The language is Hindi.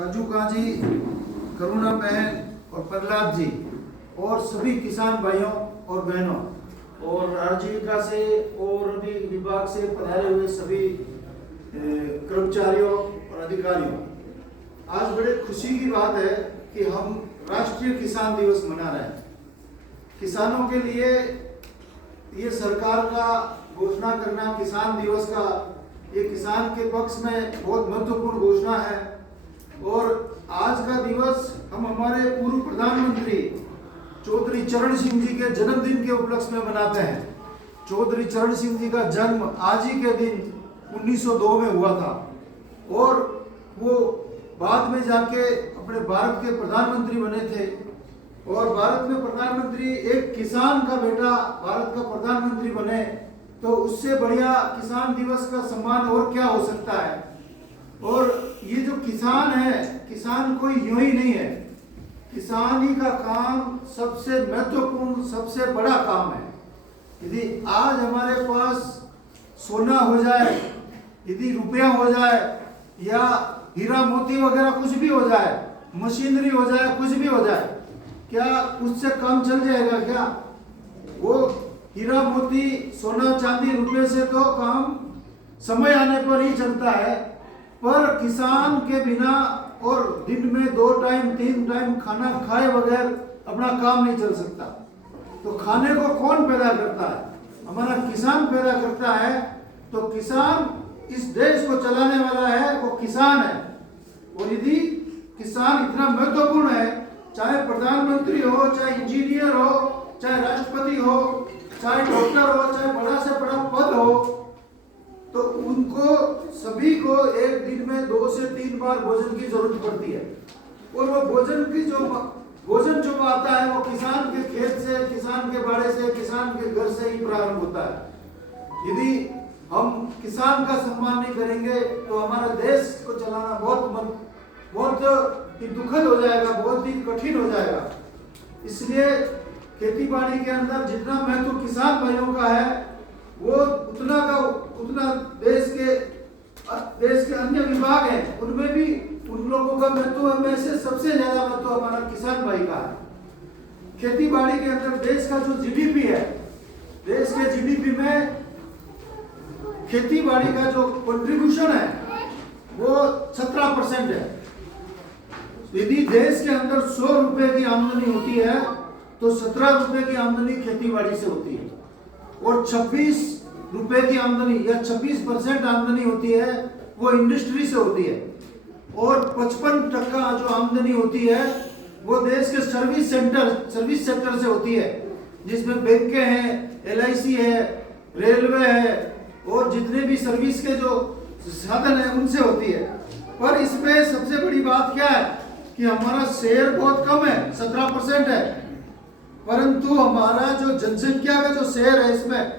काजू काजी, करुणा बहन और प्रहलाद जी और सभी किसान भाइयों और बहनों और आजीविका से और भी विभाग से पधारे हुए सभी कर्मचारियों और अधिकारियों, आज बड़े खुशी की बात है कि हम राष्ट्रीय किसान दिवस मना रहे हैं। किसानों के लिए ये सरकार का घोषणा करना किसान दिवस का, ये किसान के पक्ष में बहुत महत्वपूर्ण घोषणा है। और आज का दिवस हम हमारे पूर्व प्रधानमंत्री चौधरी चरण सिंह जी के जन्मदिन के उपलक्ष्य में मनाते हैं। चौधरी चरण सिंह जी का जन्म आज ही के दिन 1902 में हुआ था और वो बाद में जाके अपने भारत के प्रधानमंत्री बने थे। और भारत में प्रधानमंत्री एक किसान का बेटा भारत का प्रधानमंत्री बने, तो उससे बढ़िया किसान दिवस का सम्मान और क्या हो सकता है। और ये जो किसान है, किसान कोई यूं ही नहीं है, किसानी का काम सबसे महत्वपूर्ण सबसे बड़ा काम है। यदि आज हमारे पास सोना हो जाए, यदि रुपया हो जाए या हीरा मोती वगैरह कुछ भी हो जाए, मशीनरी हो जाए, कुछ भी हो जाए, क्या उससे काम चल जाएगा क्या? वो हीरा मोती सोना चांदी रुपये से तो काम समय आने पर ही चलता है, पर किसान के बिना और दिन में 2 टाइम 3 टाइम खाना खाए बगैर अपना काम नहीं चल सकता। तो खाने को कौन पैदा करता है? हमारा किसान पैदा करता है। तो किसान इस देश को चलाने वाला है, वो किसान है। और यदि किसान इतना महत्वपूर्ण है, चाहे प्रधानमंत्री हो, चाहे इंजीनियर हो, चाहे राष्ट्रपति हो, चाहे डॉक्टर हो, चाहे बड़ा से बड़ा पद हो, तो उनको सभी को एक दिन में 2 से 3 बार भोजन की जरूरत पड़ती है। और वो भोजन जो आता है वो किसान के खेत से, किसान के बाड़े से, किसान के घर से ही प्रारंभ होता है। यदि हम किसान का सम्मान नहीं करेंगे तो हमारा देश को चलाना बहुत ही दुखद हो जाएगा, बहुत ही कठिन हो जाएगा। इसलिए खेती बाड़ी के अंदर जितना महत्व किसान भाइयों का है, वो उतना देश के अन्य विभाग हैं उनमें भी उन लोगों का महत्व में से सबसे ज्यादा महत्व हमारा किसान भाई का है। खेती बाड़ी के अंदर देश का जो जीडीपी है, देश के जीडीपी में खेती बाड़ी का जो कंट्रीब्यूशन है वो 17% है। यदि देश के अंदर 100 रुपए की आमदनी होती है तो 17 रुपए की आमदनी खेती बाड़ी से होती है और 26 रुपए की आमदनी या 26% आमदनी होती है वो इंडस्ट्री से होती है। और 55% जो आमदनी होती है वो देश के सर्विस सेक्टर से होती है, जिसमें बैंकें हैं, LIC है, रेलवे है और जितने भी सर्विस के जो साधन है उनसे होती है। पर इसमें सबसे बड़ी बात क्या है कि हमारा शेयर बहुत कम है, 17% है, परंतु हमारा जो जनसंख्या का जो शेयर है इसमें